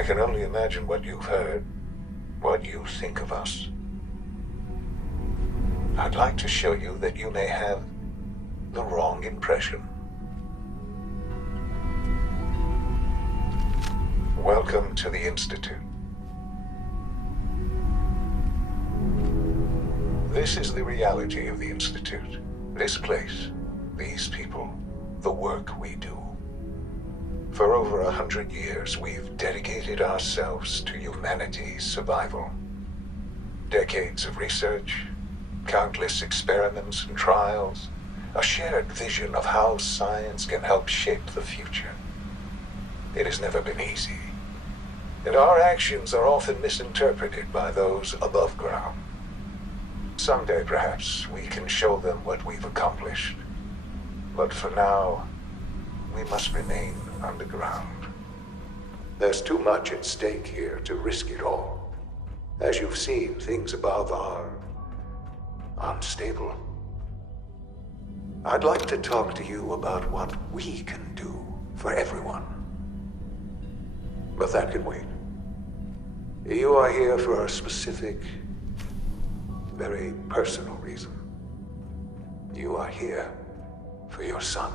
I can only imagine what you've heard, what you think of us. I'd like to show you that you may have the wrong impression. Welcome to the Institute. This is the reality of the Institute. This place, these people, the work we do. For over 100 years, we've dedicated ourselves to humanity's survival. Decades of research, countless experiments and trials, a shared vision of how science can help shape the future. It has never been easy, and our actions are often misinterpreted by those above ground. Someday, perhaps, we can show them what we've accomplished. But for now, we must remain underground. There's too much at stake here to risk it all. As you've seen, things above are unstable. I'd like to talk to you about what we can do for everyone. But that can wait. You are here for a specific, very personal reason. You are here for your son.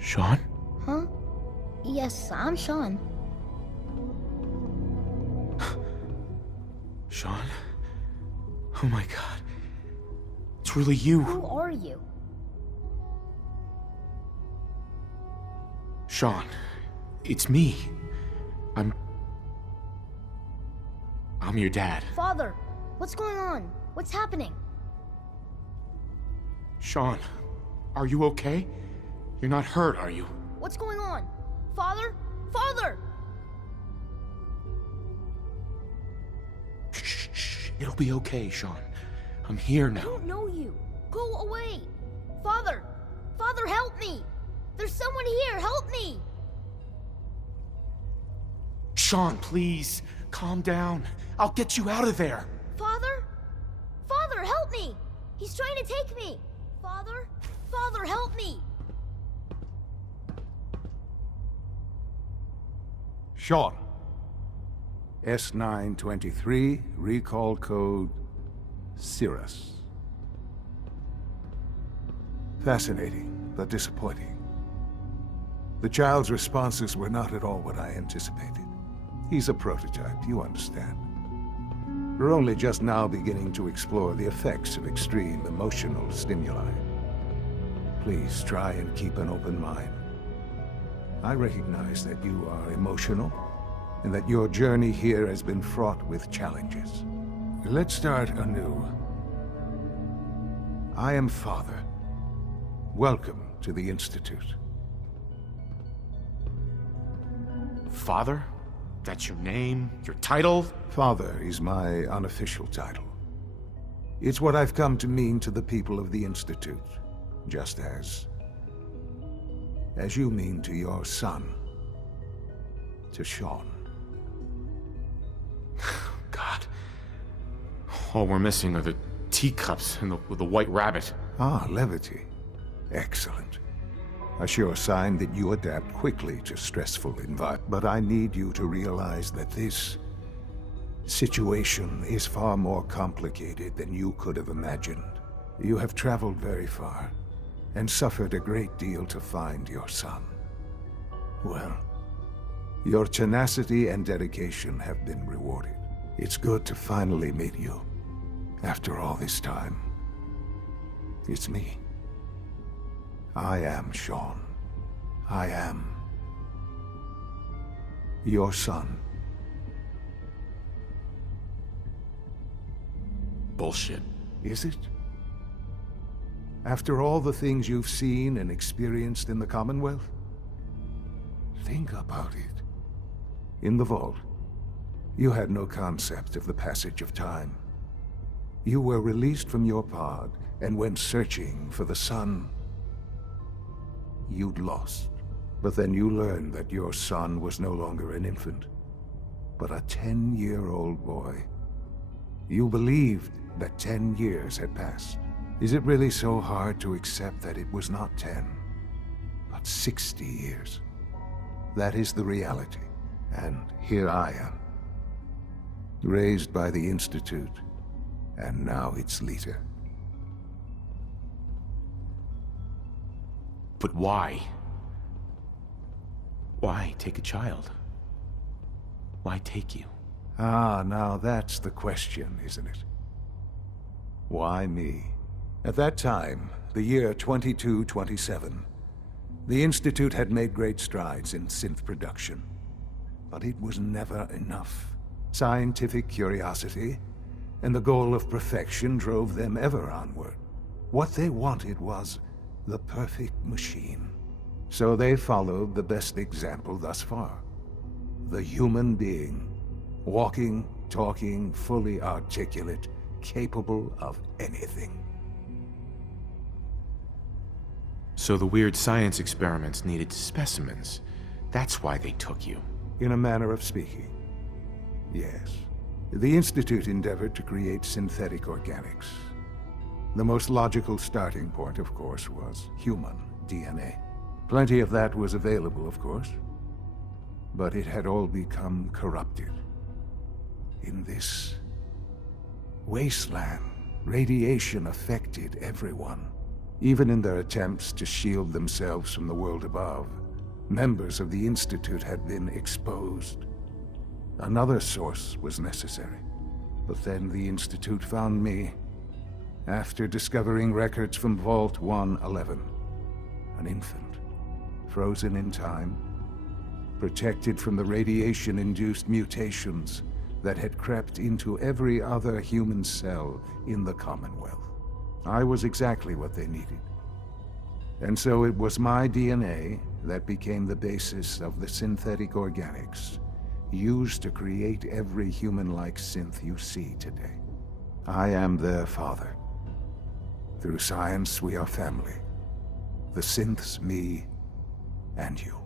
Sean? Huh? Yes, I'm Sean. Sean? Oh my god. It's really you. Who are you? Sean, it's me. I'm your dad. Father, what's going on? What's happening? Sean, are you okay? You're not hurt, are you? What's going on? Father? Father! Shh. It'll be okay, Sean. I'm here now. I don't know you. Go away. Father! Father, help me! There's someone here, help me! Sean, please, calm down. I'll get you out of there. Father? Father, help me! He's trying to take me! Father? Father, help me! Sean. S923, recall code Cirrus. Fascinating, but disappointing. The child's responses were not at all what I anticipated. He's a prototype, you understand. We're only just now beginning to explore the effects of extreme emotional stimuli. Please try and keep an open mind. I recognize that you are emotional, and that your journey here has been fraught with challenges. Let's start anew. I am Father. Welcome to the Institute. Father? That's your name? Your title? Father is my unofficial title. It's what I've come to mean to the people of the Institute, just as you mean to your son, to Sean. God. All we're missing are the teacups and the white rabbit. Ah, levity. Excellent. A sure sign that you adapt quickly to stressful environments. But I need you to realize that this situation is far more complicated than you could have imagined. You have traveled very far, and suffered a great deal to find your son. Well, your tenacity and dedication have been rewarded. It's good to finally meet you. After all this time, it's me. I am Sean. I am your son. Bullshit. Is it? After all the things you've seen and experienced in the Commonwealth? Think about it. In the vault, you had no concept of the passage of time. You were released from your pod and went searching for the son you'd lost. But then you learned that your son was no longer an infant. but a 10-year-old boy. You believed that 10 years had passed. Is it really so hard to accept that it was not 10, but 60 years? That is the reality, and here I am, raised by the Institute, and now its leader. But why? Why take a child? Why take you? Ah, now that's the question, isn't it? Why me? At that time, the year 2227, the Institute had made great strides in synth production. But it was never enough. Scientific curiosity and the goal of perfection drove them ever onward. What they wanted was the perfect machine. So they followed the best example thus far. The human being. Walking, talking, fully articulate, capable of anything. So the weird science experiments needed specimens. That's why they took you. In a manner of speaking, yes. The Institute endeavored to create synthetic organics. The most logical starting point, of course, was human DNA. Plenty of that was available, of course. But it had all become corrupted. In this wasteland, radiation affected everyone. Even in their attempts to shield themselves from the world above, members of the Institute had been exposed. Another source was necessary. But then the Institute found me, after discovering records from Vault 111. An infant, frozen in time, protected from the radiation-induced mutations that had crept into every other human cell in the Commonwealth. I was exactly what they needed. And so it was my DNA that became the basis of the synthetic organics used to create every human-like synth you see today. I am their father. Through science, we are family. The synths, me, and you.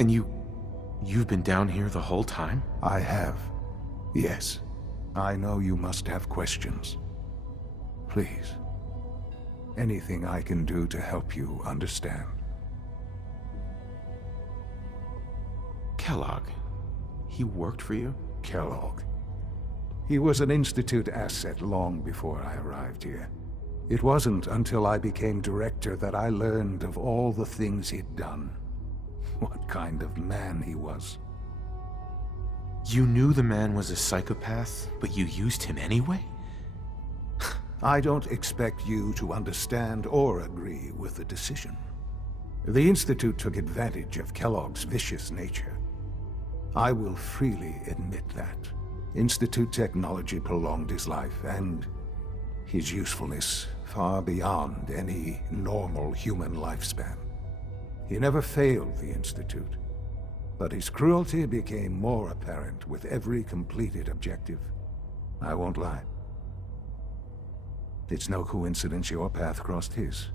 And you've been down here the whole time? I have. Yes. I know you must have questions. Please. Anything I can do to help you understand. Kellogg. He worked for you? Kellogg. He was an Institute asset long before I arrived here. It wasn't until I became director that I learned of all the things he'd done. What kind of man he was. You knew the man was a psychopath, but you used him anyway? I don't expect you to understand or agree with the decision. The Institute took advantage of Kellogg's vicious nature. I will freely admit that. Institute technology prolonged his life, and his usefulness far beyond any normal human lifespan. He never failed the Institute, but his cruelty became more apparent with every completed objective. I won't lie. It's no coincidence your path crossed his.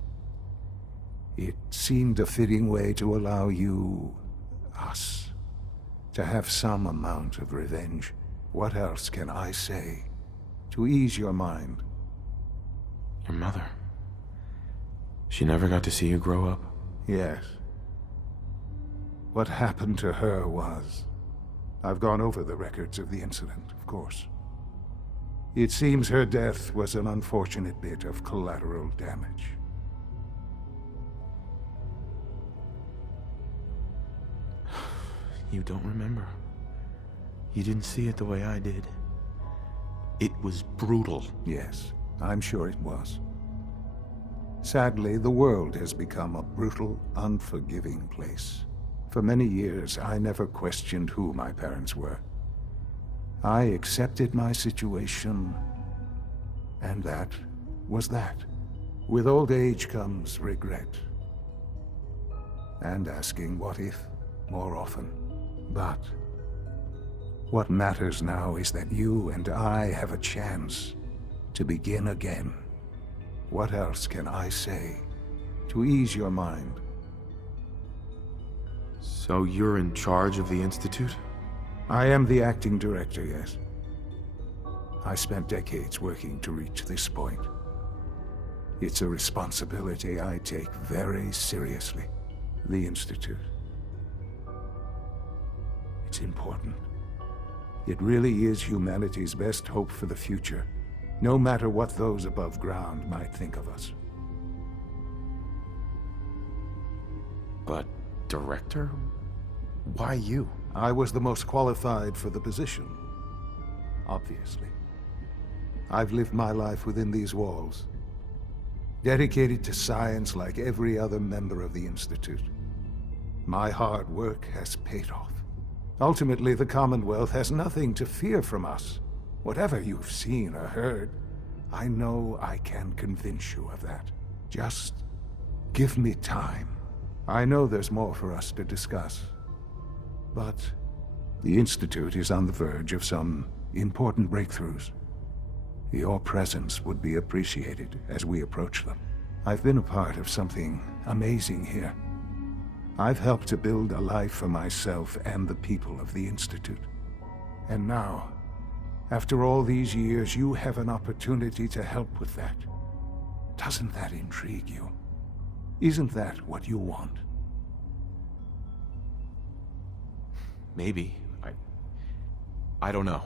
It seemed a fitting way to allow you, us, to have some amount of revenge. What else can I say to ease your mind? Your mother. She never got to see you grow up? Yes. What happened to her was... I've gone over the records of the incident, of course. It seems her death was an unfortunate bit of collateral damage. You don't remember. You didn't see it the way I did. It was brutal. Yes, I'm sure it was. Sadly, the world has become a brutal, unforgiving place. For many years, I never questioned who my parents were. I accepted my situation, and that was that. With old age comes regret. And asking what if more often. But what matters now is that you and I have a chance to begin again. What else can I say to ease your mind? So you're in charge of the Institute? I am the acting director, yes. I spent decades working to reach this point. It's a responsibility I take very seriously. The Institute. It's important. It really is humanity's best hope for the future, no matter what those above ground might think of us. But, director? Why you? I was the most qualified for the position, obviously. I've lived my life within these walls, dedicated to science like every other member of the Institute. My hard work has paid off. Ultimately, the Commonwealth has nothing to fear from us. Whatever you've seen or heard, I know I can convince you of that. Just give me time. I know there's more for us to discuss. But the Institute is on the verge of some important breakthroughs. Your presence would be appreciated as we approach them. I've been a part of something amazing here. I've helped to build a life for myself and the people of the Institute. And now, after all these years, you have an opportunity to help with that. Doesn't that intrigue you? Isn't that what you want? Maybe. I don't know.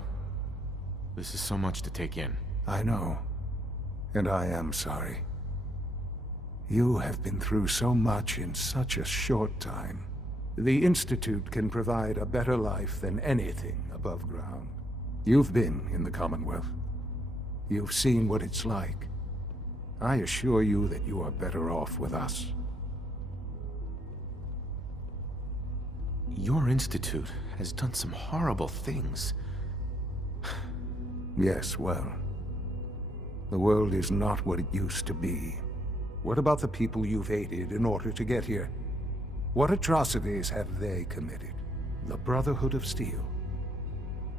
This is so much to take in. I know. And I am sorry. You have been through so much in such a short time. The Institute can provide a better life than anything above ground. You've been in the Commonwealth. You've seen what it's like. I assure you that you are better off with us. Your Institute has done some horrible things. Yes, well, the world is not what it used to be. What about the people you've aided in order to get here? What atrocities have they committed? The Brotherhood of Steel.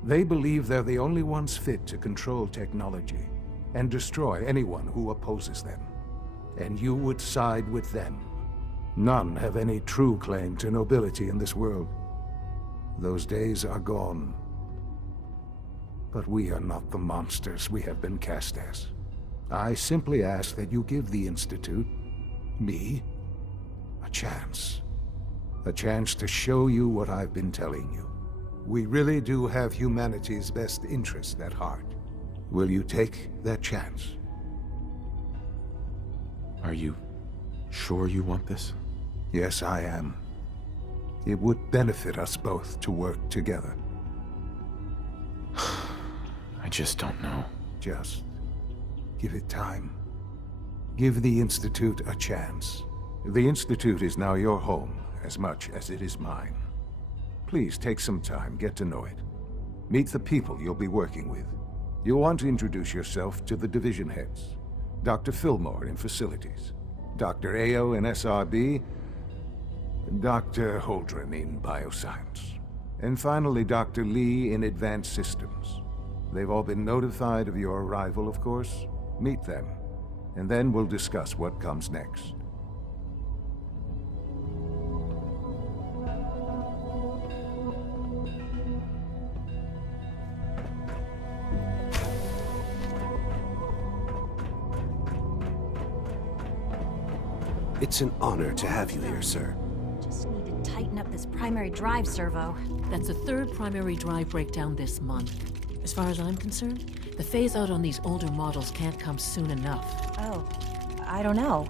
They believe they're the only ones fit to control technology and destroy anyone who opposes them. And you would side with them. None have any true claim to nobility in this world. Those days are gone. But we are not the monsters we have been cast as. I simply ask that you give the Institute, me, a chance. A chance to show you what I've been telling you. We really do have humanity's best interest at heart. Will you take that chance? Are you sure you want this? Yes, I am. It would benefit us both to work together. I just don't know. Just give it time. Give the Institute a chance. The Institute is now your home as much as it is mine. Please take some time, get to know it. Meet the people you'll be working with. You'll want to introduce yourself to the division heads. Dr. Fillmore in Facilities, Dr. Ayo in SRB, Dr. Holdren in Bioscience, and finally Dr. Lee in Advanced Systems. They've all been notified of your arrival, of course. Meet them, and then we'll discuss what comes next. It's an honor to have you here, sir. Just need to tighten up this primary drive servo. That's the third primary drive breakdown this month. As far as I'm concerned, the phase-out on these older models can't come soon enough. Oh, I don't know.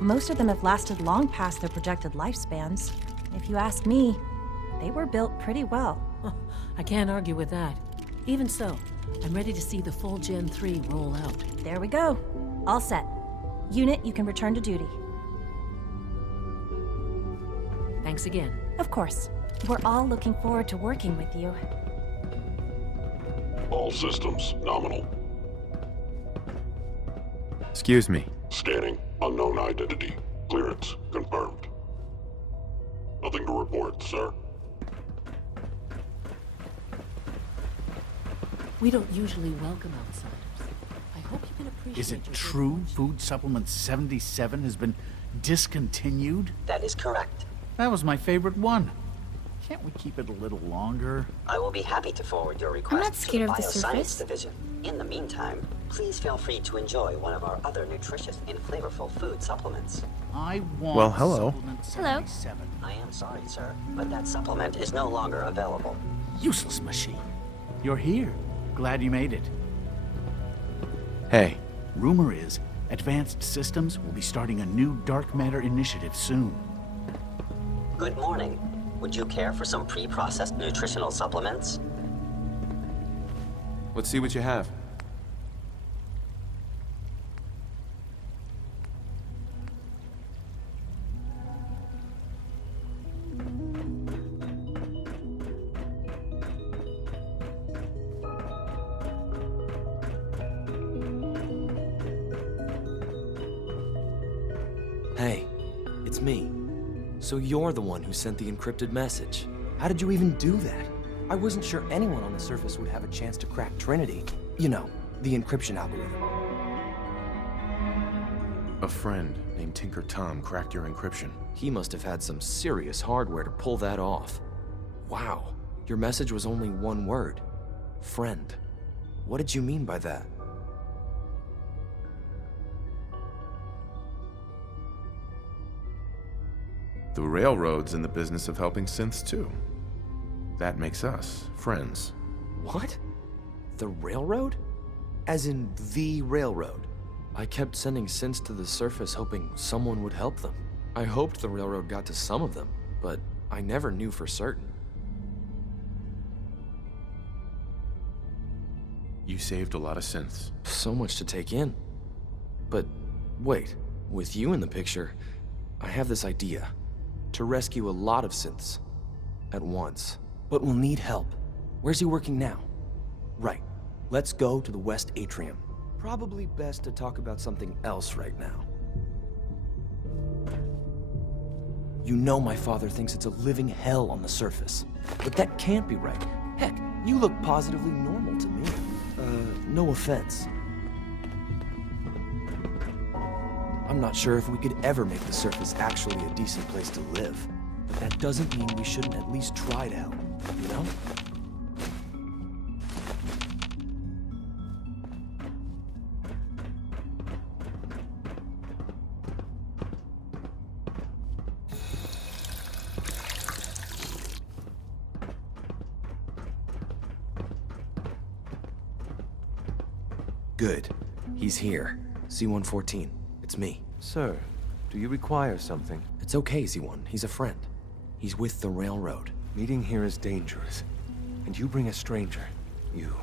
Most of them have lasted long past their projected lifespans. If you ask me, they were built pretty well. I can't argue with that. Even so, I'm ready to see the full Gen 3 roll out. There we go. All set. Unit, you can return to duty. Thanks again. Of course. We're all looking forward to working with you. All systems nominal. Excuse me. Scanning. Unknown identity. Clearance confirmed. Nothing to report, sir. We don't usually welcome outsiders. I hope you can appreciate. Is it your true good fortune. Food Supplement 77 has been discontinued? That is correct. That was my favorite one. Can't we keep it a little longer? I will be happy to forward your request not scared to of the the Bioscience surface. Division. In the meantime, please feel free to enjoy one of our other nutritious and flavorful food supplements. I want Well, hello. supplement Hello. 77. I am sorry, sir, but that supplement is no longer available. Useless machine. You're here. Glad you made it. Hey, Rumor is, Advanced Systems will be starting a new dark matter initiative soon. Good morning. Would you care for some pre-processed nutritional supplements? let's see what you have. Hey, it's me. So you're the one who sent the encrypted message. How did you even do that? I wasn't sure anyone on the surface would have a chance to crack Trinity. You know, the encryption algorithm. A friend named Tinker Tom cracked your encryption. He must have had some serious hardware to pull that off. Wow, your message was only one word. Friend. What did you mean by that? The Railroad's in the business of helping synths too. That makes us friends. What? The Railroad? As in the Railroad? I kept sending synths to the surface hoping someone would help them. I hoped the Railroad got to some of them, but I never knew for certain. You saved a lot of synths. So much to take in. But wait, with you in the picture, I have this idea. To rescue a lot of synths at once. But we'll need help. Where's he working now? Right. Let's go to the West Atrium. Probably best to talk about something else right now. You know my father thinks it's a living hell on the surface. But that can't be right. Heck, you look positively normal to me. No offense. I'm not sure if we could ever make the surface actually a decent place to live. But that doesn't mean we shouldn't at least try to help, you know? Good. He's here. C-114. It's me. Sir, do you require something? It's okay, Z1. He's a friend. He's with the Railroad. Meeting here is dangerous. And you bring a stranger. You.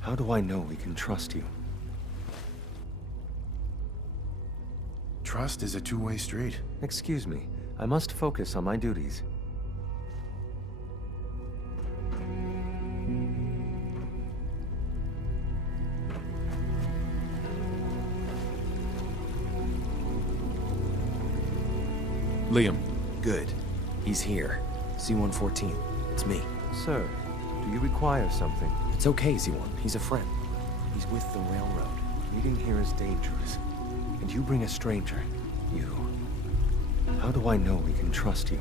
How do I know we can trust you? Trust is a two-way street. Excuse me. I must focus on my duties. Liam. Good. He's here. C-114. It's me. Sir, do you require something? It's okay, Z1. He's a friend. He's with the Railroad. Meeting here is dangerous. And you bring a stranger. You. How do I know we can trust you?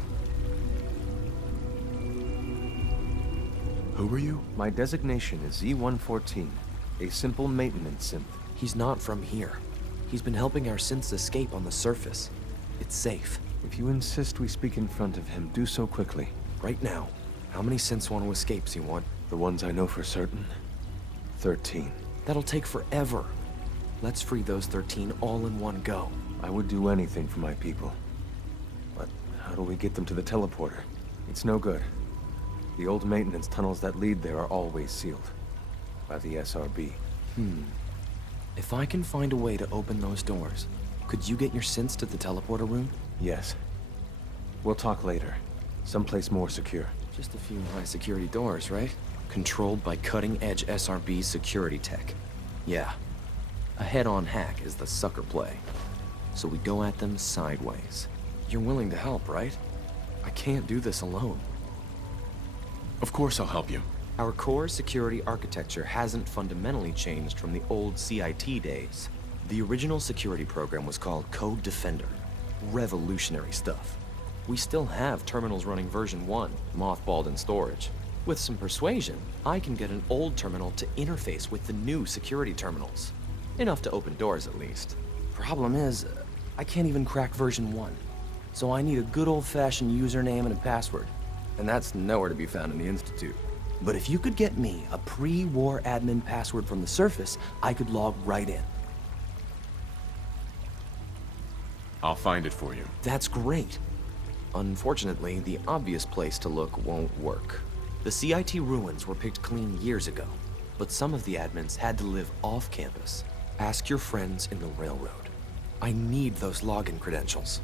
Who are you? My designation is Z-114, a simple maintenance synth. He's not from here. He's been helping our synths escape on the surface. It's safe. If you insist we speak in front of him, do so quickly. Right now, how many synths want to escape, Z1? The ones I know for certain. 13. That'll take forever. Let's free those 13 all in one go. I would do anything for my people. But how do we get them to the teleporter? It's no good. The old maintenance tunnels that lead there are always sealed. By the SRB. If I can find a way to open those doors, could you get your synths to the teleporter room? Yes. We'll talk later. Someplace more secure. Just a few high-security doors, right? Controlled by cutting-edge SRB security tech. Yeah. A head-on hack is the sucker play. So we go at them sideways. You're willing to help, right? I can't do this alone. Of course I'll help you. Our core security architecture hasn't fundamentally changed from the old CIT days. The original security program was called Code Defender. Revolutionary stuff. We still have terminals running version 1, mothballed in storage. With some persuasion, I can get an old terminal to interface with the new security terminals. Enough to open doors, at least. Problem is, I can't even crack version 1. So I need a good old-fashioned username and a password. And that's nowhere to be found in the Institute. But if you could get me a pre-war admin password from the surface, I could log right in. I'll find it for you. That's great. Unfortunately, the obvious place to look won't work. The CIT ruins were picked clean years ago, but some of the admins had to live off campus. Ask your friends in the railroad. I need those login credentials.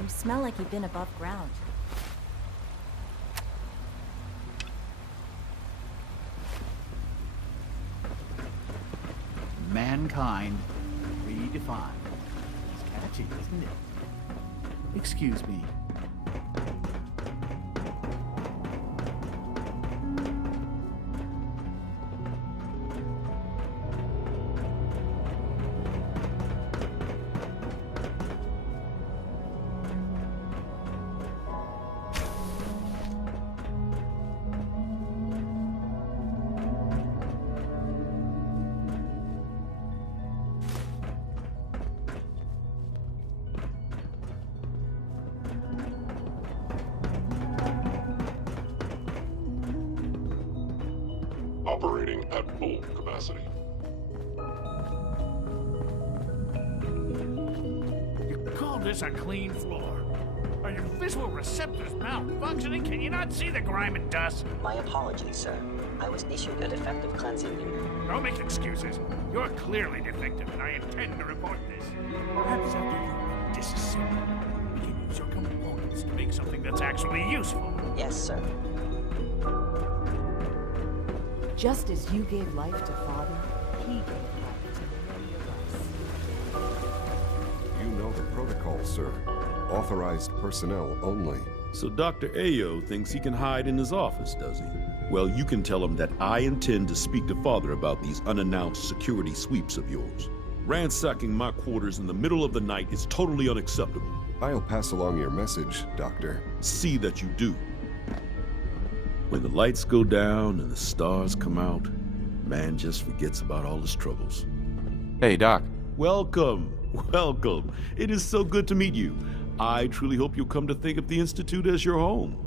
You smell like you've been above ground. Mankind redefined. It's catchy, isn't it? Excuse me. Operating at full capacity. You call this a clean floor? Are your visual receptors malfunctioning? Can you not see the grime and dust? My apologies, sir. I was issued a defective cleansing unit. Don't make excuses. You're clearly defective, and I intend to report this. Perhaps after you've been disassembled, we can use your components to make something that's actually useful. Yes, sir. Just as you gave life to Father, he gave life to many of us. You know the protocol, sir. Authorized personnel only. So Dr. Ayo thinks he can hide in his office, does he? Well, you can tell him that I intend to speak to Father about these unannounced security sweeps of yours. Ransacking my quarters in the middle of the night is totally unacceptable. I'll pass along your message, Doctor. See that you do. When the lights go down and the stars come out, man just forgets about all his troubles. Hey, Doc. Welcome, welcome. It is so good to meet you. I truly hope you'll come to think of the Institute as your home.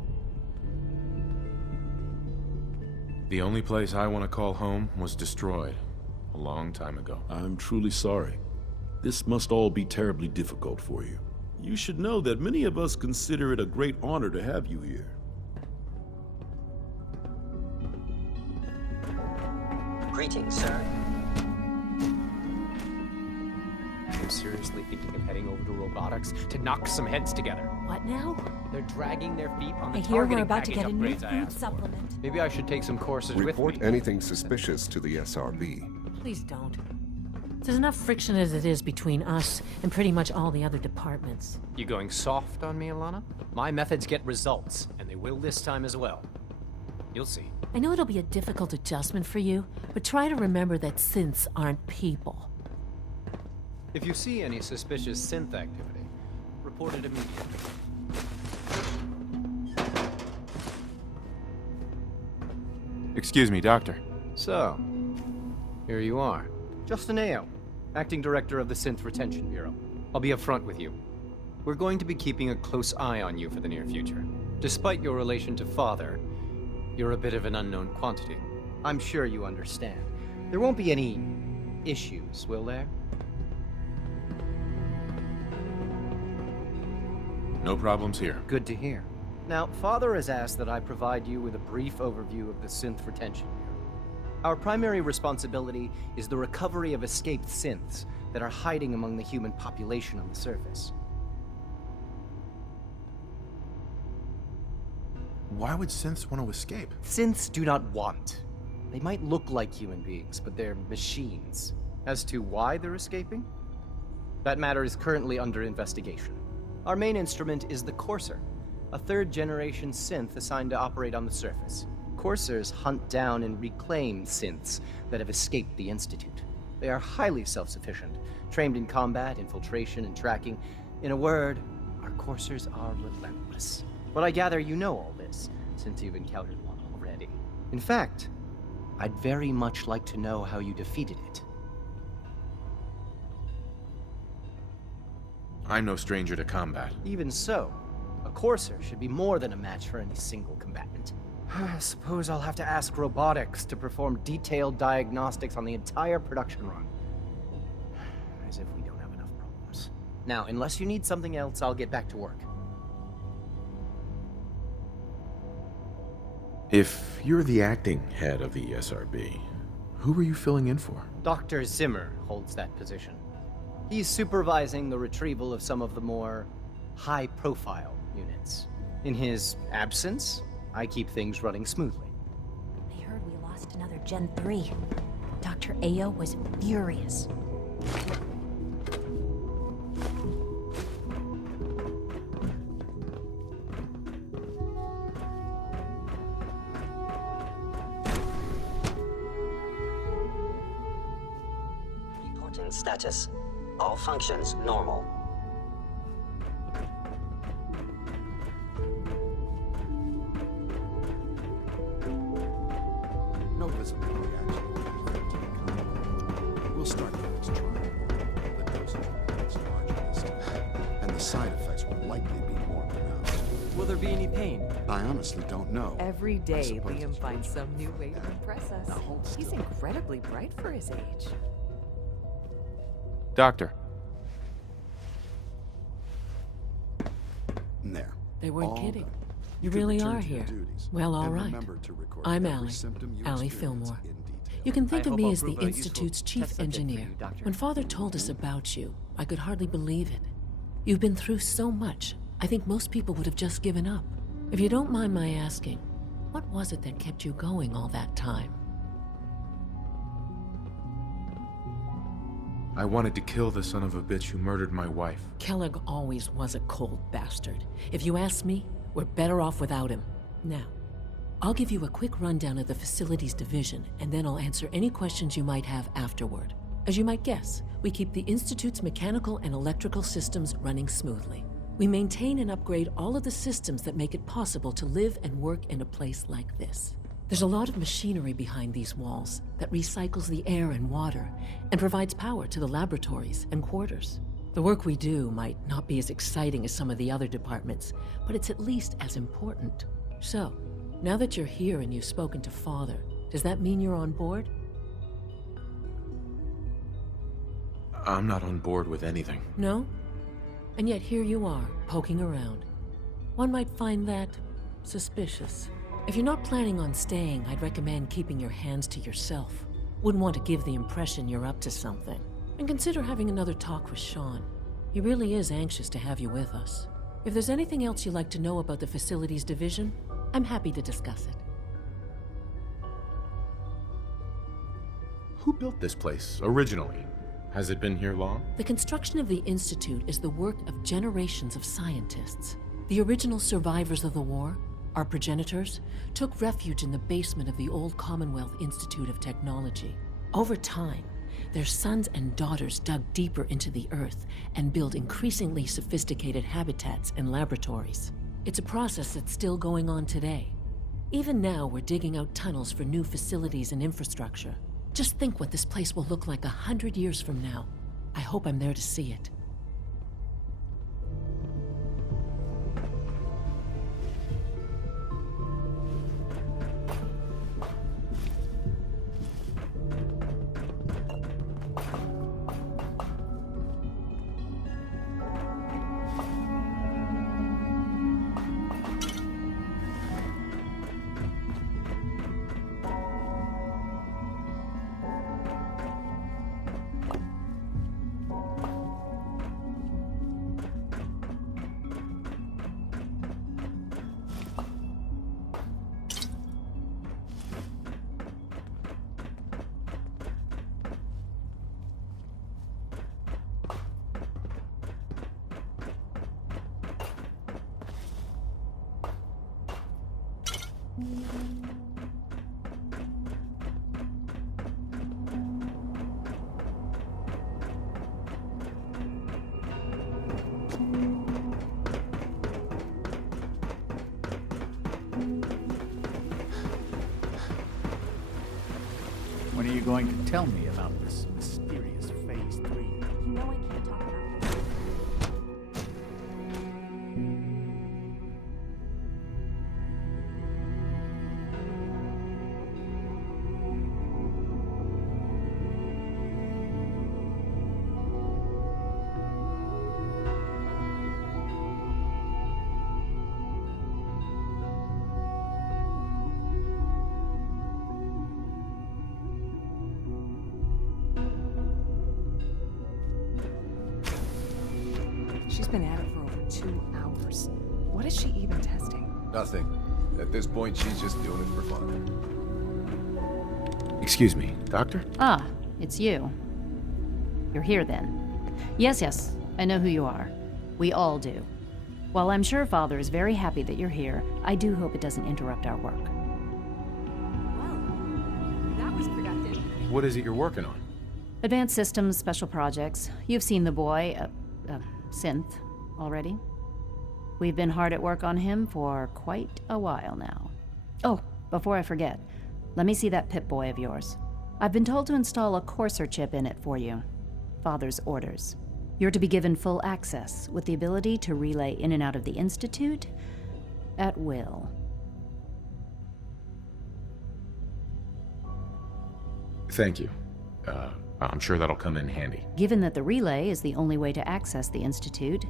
The only place I want to call home was destroyed a long time ago. I'm truly sorry. This must all be terribly difficult for you. You should know that many of us consider it a great honor to have you here. Greetings, sir. I'm seriously thinking of heading over to robotics to knock some heads together. What now? They're dragging their feet on the I hear we're targeting about to package get a new upgrades I food asked for. supplement. Maybe I should take some courses Report with me. anything suspicious to the SRB. Please don't. There's enough friction as it is between us and pretty much all the other departments. You going soft on me, Alana? My methods get results, and they will this time as well. You'll see. I know it'll be a difficult adjustment for you, but try to remember that synths aren't people. If you see any suspicious synth activity, report it immediately. Excuse me, Doctor. So, here you are. Justin Ayo, Acting Director of the Synth Retention Bureau. I'll be upfront with you. We're going to be keeping a close eye on you for the near future. Despite your relation to Father, you're a bit of an unknown quantity. I'm sure you understand. There won't be any issues, will there? No problems here. Good to hear. Now, Father has asked that I provide you with a brief overview of the Synth Retention Bureau. Our primary responsibility is the recovery of escaped synths that are hiding among the human population on the surface. Why would synths want to escape? Synths do not want. They might look like human beings, but they're machines. As to why they're escaping? That matter is currently under investigation. Our main instrument is the Courser, a third-generation synth assigned to operate on the surface. Coursers hunt down and reclaim synths that have escaped the Institute. They are highly self-sufficient, trained in combat, infiltration, and tracking. In a word, our Coursers are relentless. But I gather you know all this, since you've encountered one already. In fact, I'd very much like to know how you defeated it. I'm no stranger to combat. Even so, a Courser should be more than a match for any single combatant. I suppose I'll have to ask robotics to perform detailed diagnostics on the entire production run. As if we don't have enough problems. Now, unless you need something else, I'll get back to work. If you're the acting head of the SRB, who were you filling in for? Dr. Zimmer holds that position. He's supervising the retrieval of some of the more high-profile units. In his absence, I keep things running smoothly. I heard we lost another Gen 3. Dr. Ayo was furious. Reporting status. All functions normal. No visible reaction. We'll start the next trial. The dosage is larger this time, and the side effects will likely be more pronounced. Will there be any pain? I honestly don't know. Every day, Liam finds some new way to impress us. He's incredibly bright for his age. Doctor. There. They weren't All kidding. done. You can really return are to your here. duties, Well, all and right. remember to record I'm every Allie. symptom you Allie experience Fillmore. in detail. You can think of I me hope as I'll the prove a useful Institute's chief test subject for engineer. you, Doctor. When Father told us about you, I could hardly believe it. You've been through so much, I think most people would have just given up. If you don't mind my asking, what was it that kept you going all that time? I wanted to kill the son of a bitch who murdered my wife. Kellogg always was a cold bastard. If you ask me, we're better off without him. Now, I'll give you a quick rundown of the Facilities Division, and then I'll answer any questions you might have afterward. As you might guess, we keep the Institute's mechanical and electrical systems running smoothly. We maintain and upgrade all of the systems that make it possible to live and work in a place like this. There's a lot of machinery behind these walls that recycles the air and water and provides power to the laboratories and quarters. The work we do might not be as exciting as some of the other departments, but it's at least as important. So, now that you're here and you've spoken to Father, does that mean you're on board? I'm not on board with anything. No? And yet here you are, poking around. One might find that suspicious. If you're not planning on staying, I'd recommend keeping your hands to yourself. Wouldn't want to give the impression you're up to something. And consider having another talk with Sean. He really is anxious to have you with us. If there's anything else you'd like to know about the Facilities Division, I'm happy to discuss it. Who built this place, originally? Has it been here long? The construction of the Institute is the work of generations of scientists. The original survivors of the war, our progenitors, took refuge in the basement of the old Commonwealth Institute of Technology. Over time, their sons and daughters dug deeper into the earth and built increasingly sophisticated habitats and laboratories. It's a process that's still going on today. Even now, we're digging out tunnels for new facilities and infrastructure. Just think what this place will look like 100 years from now. I hope I'm there to see it. When are you going to tell me about this mysterious Phase 3? You know I can't talk about this. She's been at it for over 2 hours. What is she even testing? Nothing. At this point, she's just doing it for fun. Excuse me, Doctor? Ah, it's you. You're here then. Yes, I know who you are. We all do. While I'm sure Father is very happy that you're here, I do hope it doesn't interrupt our work. Well, that was productive. What is it you're working on? Advanced systems, special projects. You've seen the boy, Synth, already. We've been hard at work on him for quite a while now. Oh, before I forget, let me see that Pip-Boy of yours. I've been told to install a Courser chip in it for you. Father's orders. You're to be given full access, with the ability to relay in and out of the Institute at will. Thank you. I'm sure that'll come in handy. Given that the relay is the only way to access the Institute,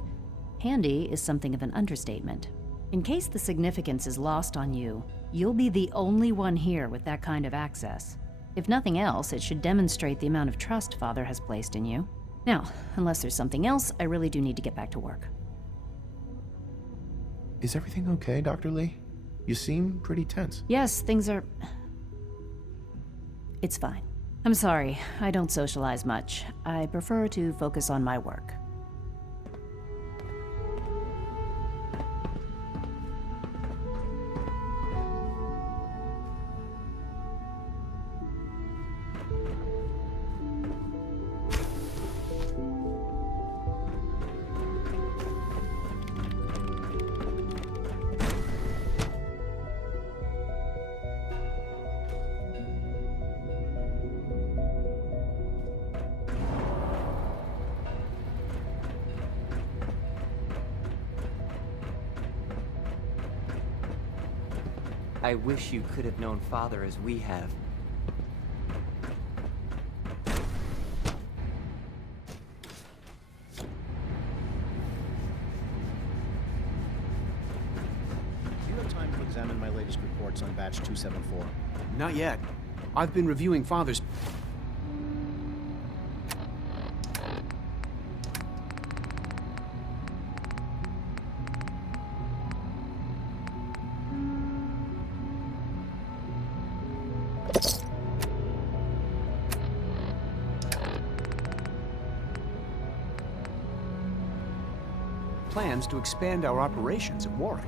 handy is something of an understatement. In case the significance is lost on you, you'll be the only one here with that kind of access. If nothing else, it should demonstrate the amount of trust Father has placed in you. Now, unless there's something else, I really do need to get back to work. Is everything okay, Dr. Lee? You seem pretty tense. Yes, things are... It's fine. I'm sorry, I don't socialize much. I prefer to focus on my work. I wish you could have known Father as we have. Do you have time to examine my latest reports on batch 274? Not yet. I've been reviewing Father's... plans to expand our operations at Warwick.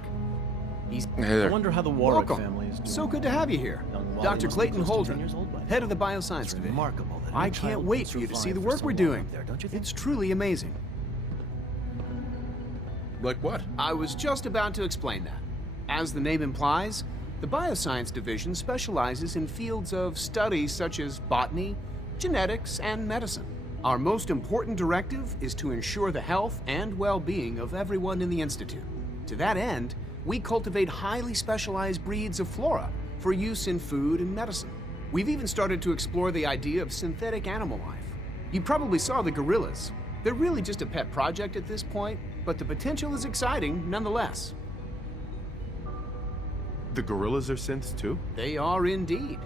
He's... Hey there. I wonder how the Warwick Welcome. family is doing. So good to have you here. Young Wally Dr. must be Clayton close to 10 years Holdren, old by now. head of the Bioscience It's Division. remarkable that I any can't child wait can for you to see survive the for work so we're long doing. up there, don't you think? It's truly amazing. Like what? I was just about to explain that. As the name implies, the Bioscience Division specializes in fields of study such as botany, genetics, and medicine. Our most important directive is to ensure the health and well-being of everyone in the Institute. To that end, we cultivate highly specialized breeds of flora for use in food and medicine. We've even started to explore the idea of synthetic animal life. You probably saw the gorillas. They're really just a pet project at this point, but the potential is exciting nonetheless. The gorillas are synths too? They are indeed.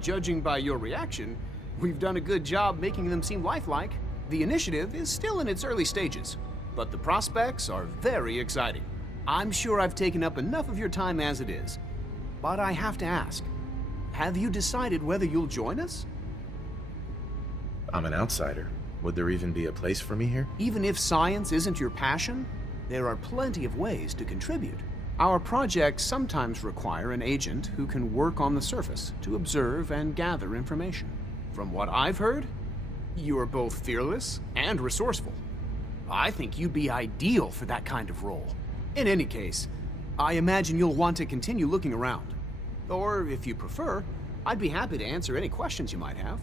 Judging by your reaction, we've done a good job making them seem lifelike. The initiative is still in its early stages, but the prospects are very exciting. I'm sure I've taken up enough of your time as it is, but I have to ask, have you decided whether you'll join us? I'm an outsider. Would there even be a place for me here? Even if science isn't your passion, there are plenty of ways to contribute. Our projects sometimes require an agent who can work on the surface to observe and gather information. From what I've heard, you are both fearless and resourceful. I think you'd be ideal for that kind of role. In any case, I imagine you'll want to continue looking around. Or, if you prefer, I'd be happy to answer any questions you might have.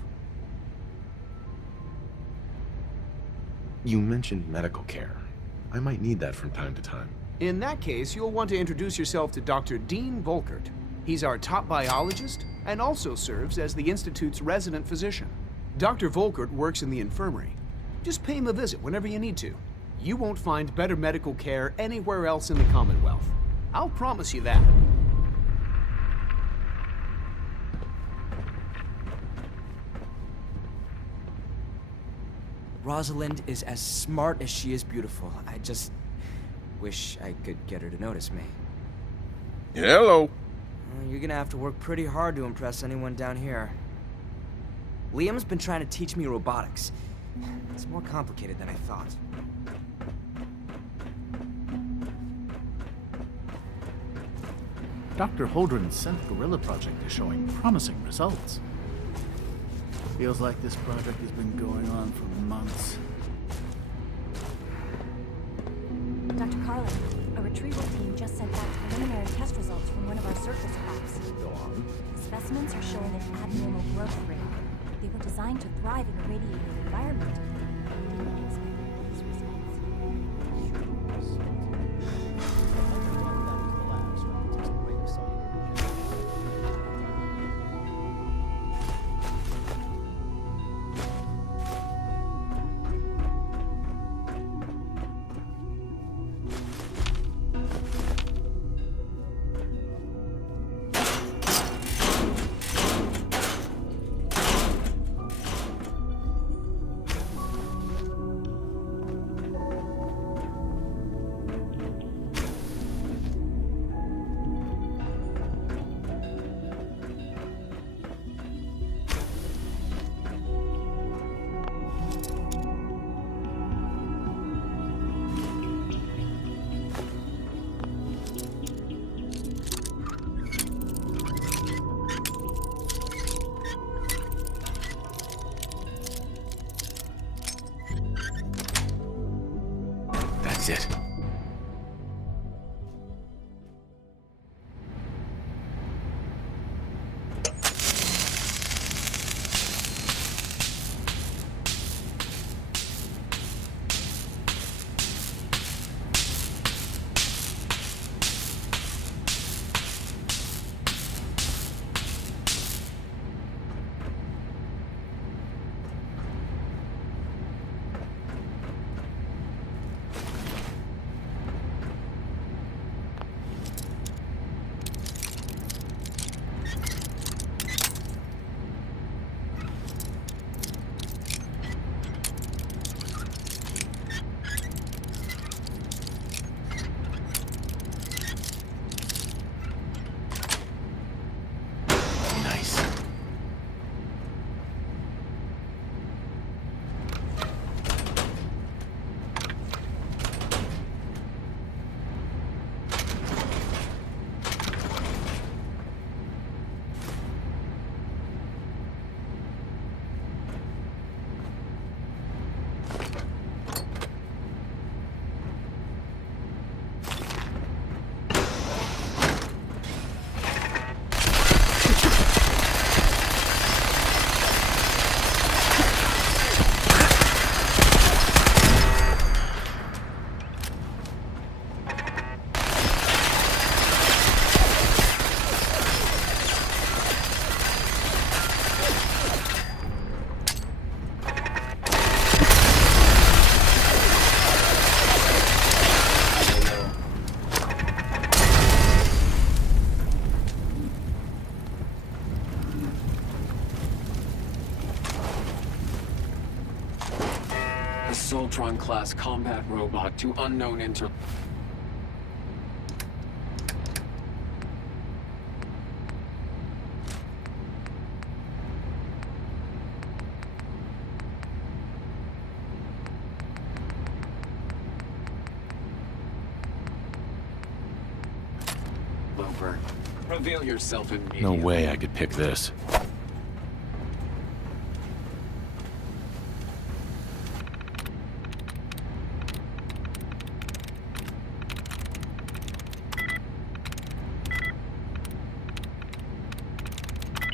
You mentioned medical care. I might need that from time to time. In that case, you'll want to introduce yourself to Dr. Dean Volkert. He's our top biologist and also serves as the Institute's resident physician. Dr. Volkert works in the infirmary. Just pay him a visit whenever you need to. You won't find better medical care anywhere else in the Commonwealth. I'll promise you that. Rosalind is as smart as she is beautiful. I just wish I could get her to notice me. Hello. You're gonna have to work pretty hard to impress anyone down here. Liam's been trying to teach me robotics. It's more complicated than I thought. Dr. Holdren's synth gorilla project is showing promising results. Feels like this project has been going on for months. Dr. Carlin, a retrieval team just sent back preliminary test results from one of our surface crops. Go on. The specimens are showing an abnormal growth rate. They were designed to thrive in a radiated environment. Didn't expect these results. That's it. Soltron-class combat robot to unknown Reveal yourself immediately. No way I could pick this.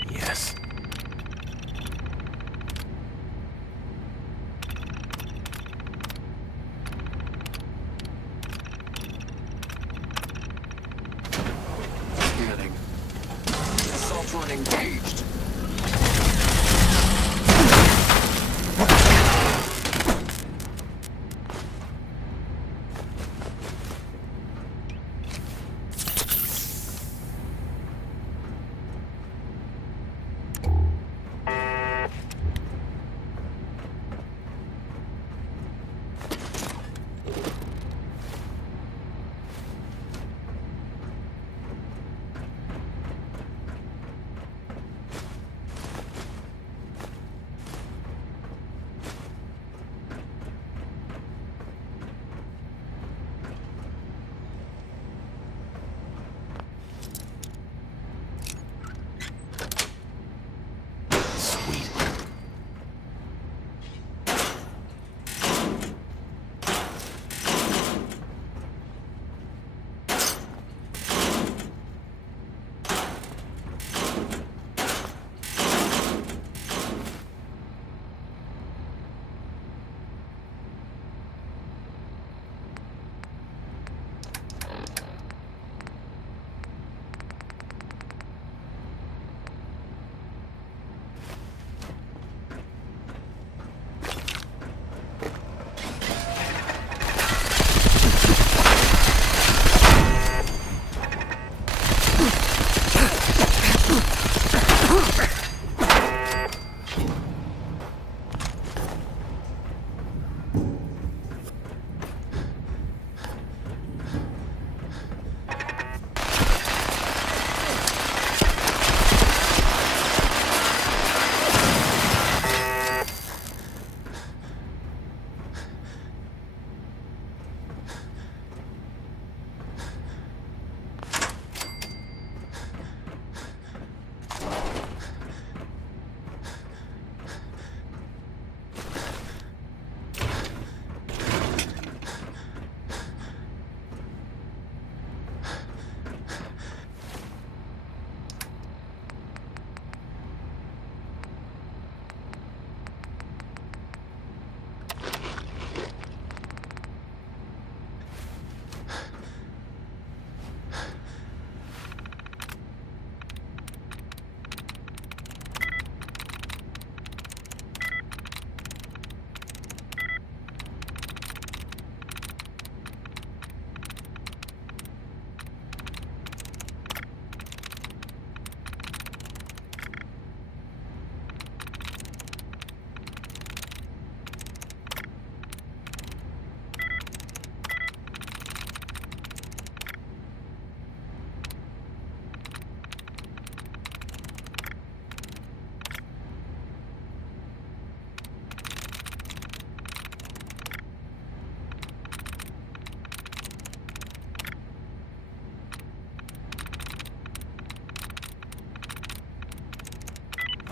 Yes. Scanning. Assault run engaged.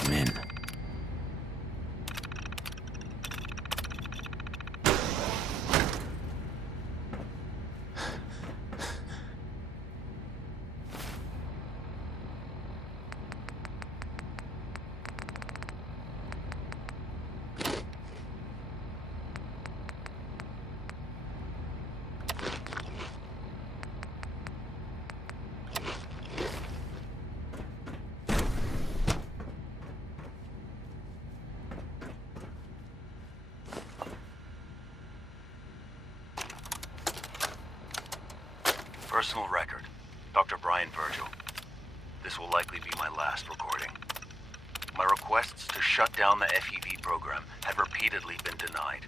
I'm in. Personal record, Dr. Brian Virgil. This will likely be my last recording. My requests to shut down the FEV program have repeatedly been denied.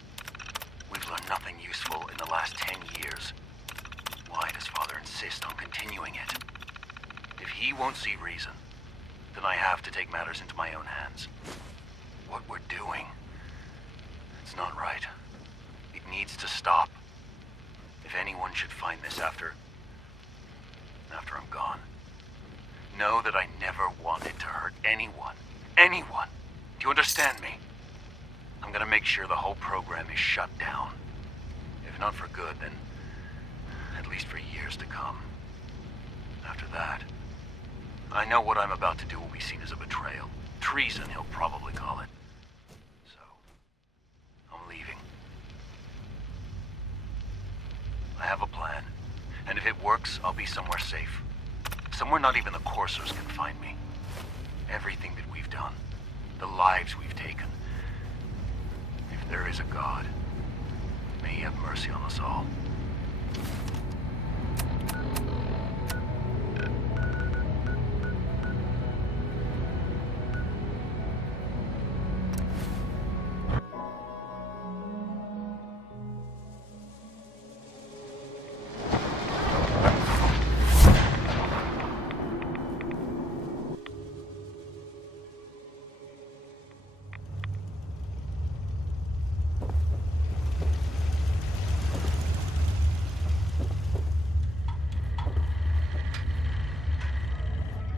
We've learned nothing useful in the last 10 years. Why does Father insist on continuing it? If he won't see reason, then I have to take matters into my own hands. What we're doing, it's not right. It needs to stop. If anyone should find this after I'm gone, Know that I never wanted to hurt anyone. Anyone. Do you understand me? I'm gonna make sure the whole program is shut down. If not for good, then at least for years to come. After that, I know what I'm about to do will be seen as a betrayal. Treason, he'll probably call it. So, I'm leaving. I have a plan, and if it works, I'll be somewhere safe. Somewhere not even the coursers can find me. Everything that we've done, the lives we've taken. If there is a God, may he have mercy on us all.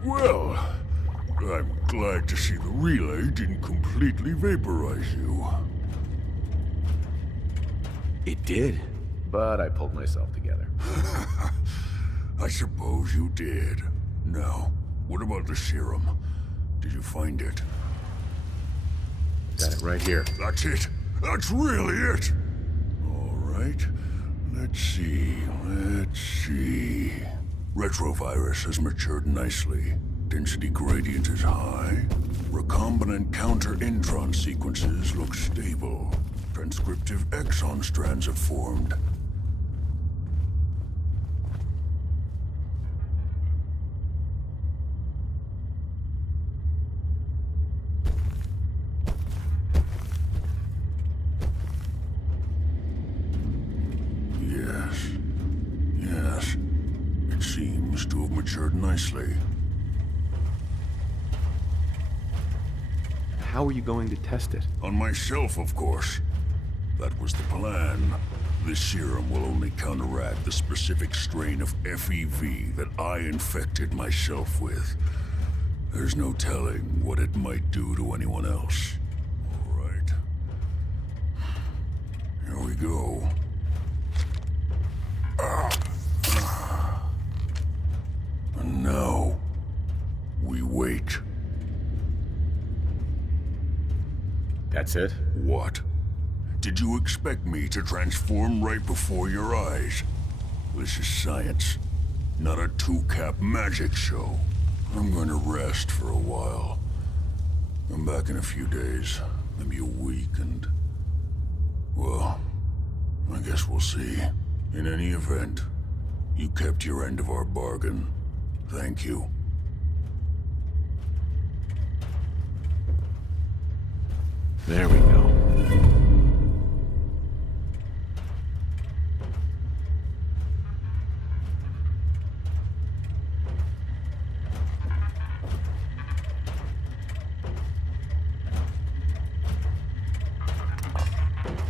Well, I'm glad to see the relay didn't completely vaporize you. It did, but I pulled myself together. I suppose you did. Now, what about the serum? Did you find it? Got it right here. That's it. That's really it. All right. Let's see. Retrovirus has matured nicely. Density gradient is high. Recombinant counter-intron sequences look stable. Transcriptive exon strands have formed. Yes. It seems to have matured nicely. How are you going to test it? On myself, of course. That was the plan. This serum will only counteract the specific strain of FEV that I infected myself with. There's no telling what it might do to anyone else. All right. Here we go. And now, we wait. That's it? What? Did you expect me to transform right before your eyes? This is science, not a two-cap magic show. I'm going to rest for a while. I'm back in a few days, maybe a week, and... well, I guess we'll see. In any event, you kept your end of our bargain. Thank you. There we go.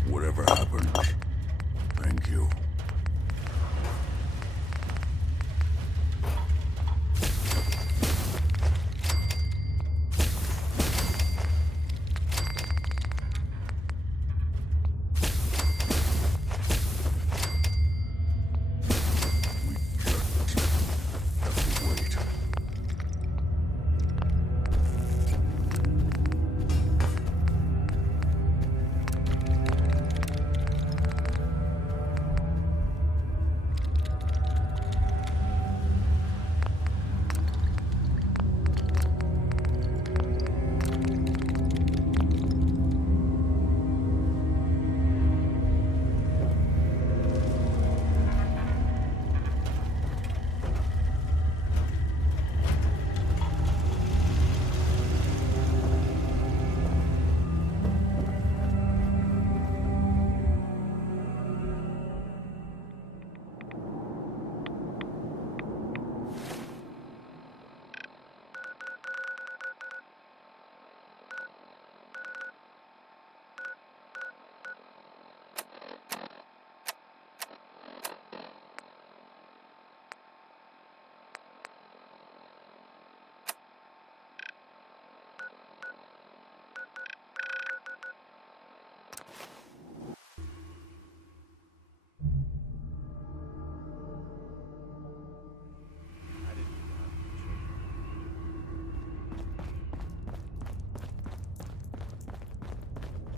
Whatever happens, thank you.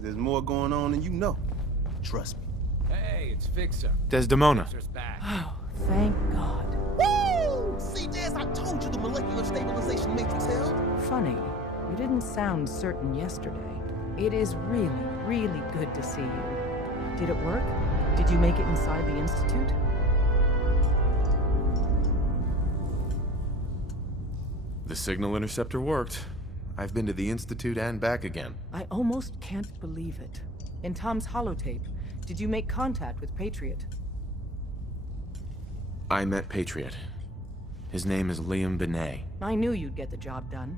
There's more going on than you know. Trust me. Hey, it's Fixer. Desdemona. Fixer's back. Oh, thank God. Woo! See, Des, I told you the molecular stabilization matrix held. Funny, you didn't sound certain yesterday. It is really, really good to see you. Did it work? Did you make it inside the Institute? The signal interceptor worked. I've been to the Institute and back again. I almost can't believe it. In Tom's holotape, did you make contact with Patriot? I met Patriot. His name is Liam Benet. I knew you'd get the job done.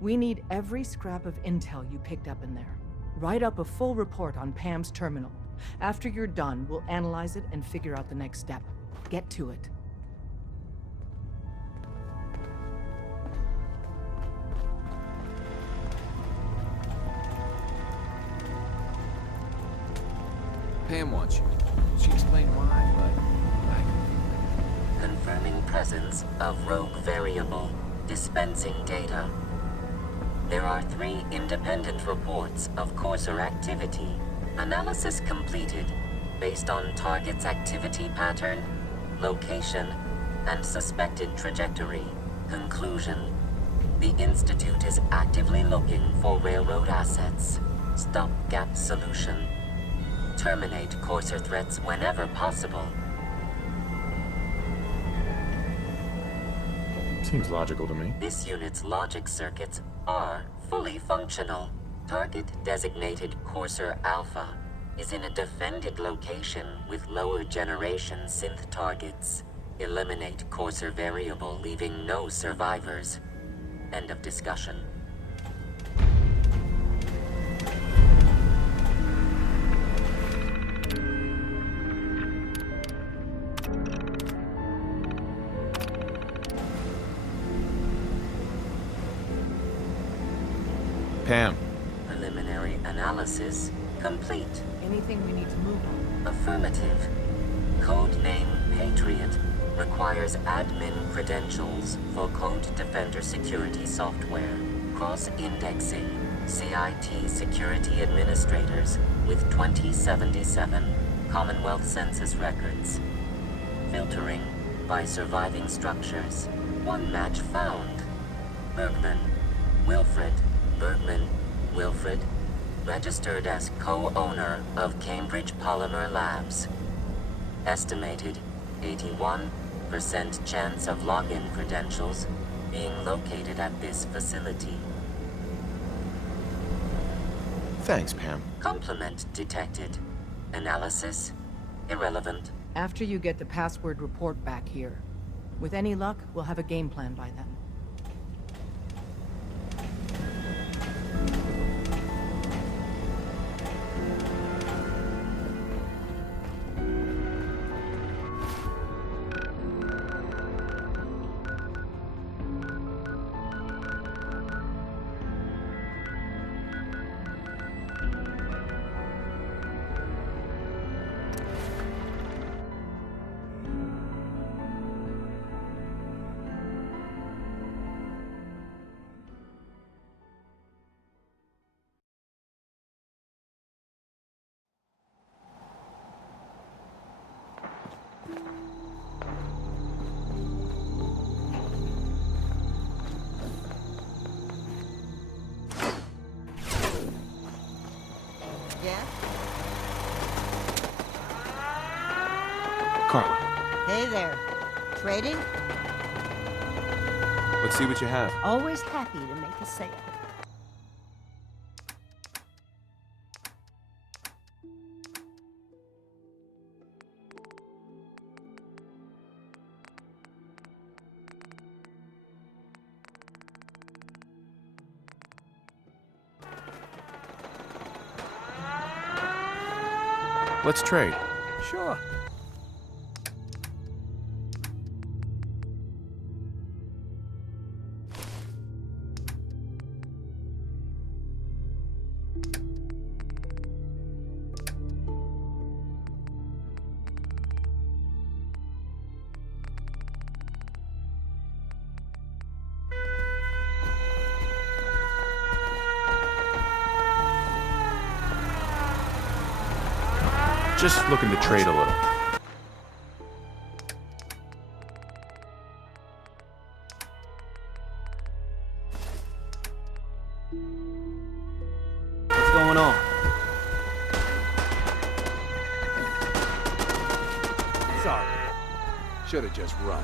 We need every scrap of intel you picked up in there. Write up a full report on Pam's terminal. After you're done, we'll analyze it and figure out the next step. Get to it. Pam wants you. She explained why, but Confirming presence of rogue variable. Dispensing data. There are 3 independent reports of Courser activity. Analysis completed based on target's activity pattern, location, and suspected trajectory. Conclusion. The Institute is actively looking for railroad assets. Stopgap solution. Terminate Courser threats whenever possible. Seems logical to me. This unit's logic circuits are fully functional. Target designated Courser Alpha is in a defended location with lower generation synth targets. Eliminate Courser variable, leaving no survivors. End of discussion. Pam. Preliminary analysis complete. Anything we need to move on? Affirmative. Codename Patriot requires admin credentials for Code Defender security software. Cross-indexing CIT security administrators with 2077 Commonwealth Census records. Filtering by surviving structures. 1 match found. Bergman, Wilfred. Bergman, Wilfred, registered as co-owner of Cambridge Polymer Labs. Estimated 81% chance of login credentials being located at this facility. Thanks, Pam. Complement detected. Analysis irrelevant. After you get the password report back here. With any luck, we'll have a game plan by then. Yeah? Carla, Hey there. Trading? let's see what you have. Always happy to make a sale. Let's trade. Sure. Just looking to trade a little. What's going on? Sorry. Should have just run.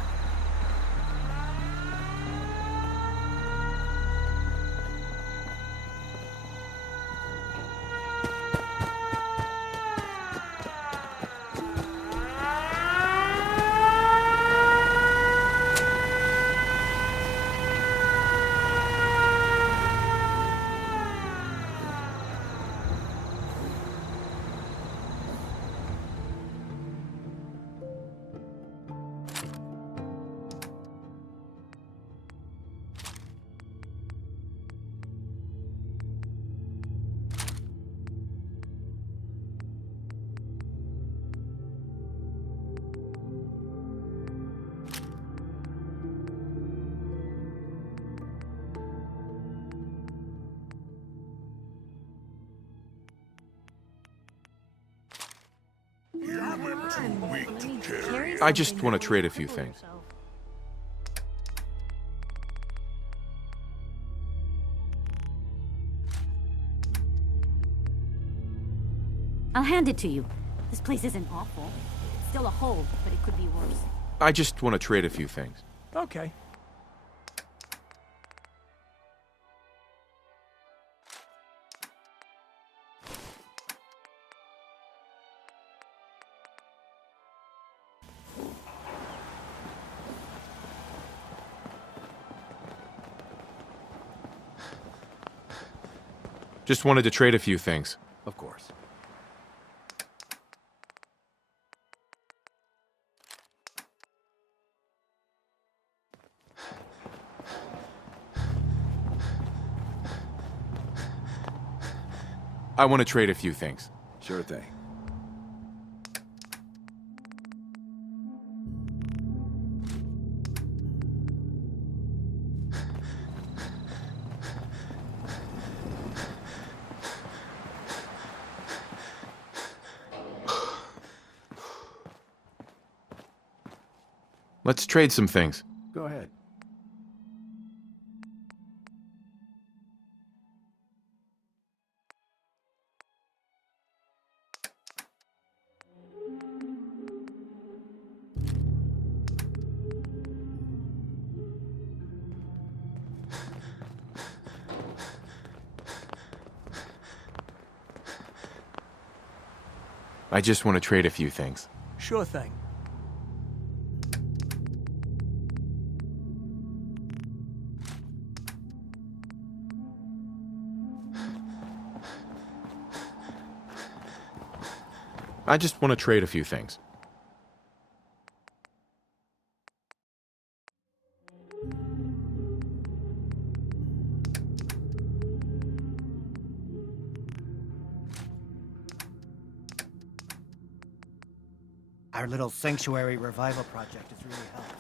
I just want to trade a few things. I'll hand it to you. This place isn't awful. It's still a hole, but it could be worse. I just want to trade a few things. Okay. Just wanted to trade a few things. Of course. I want to trade a few things. Sure thing. Let's trade some things. Go ahead. I just want to trade a few things. Sure thing. I just want to trade a few things. Our little sanctuary revival project has really helped.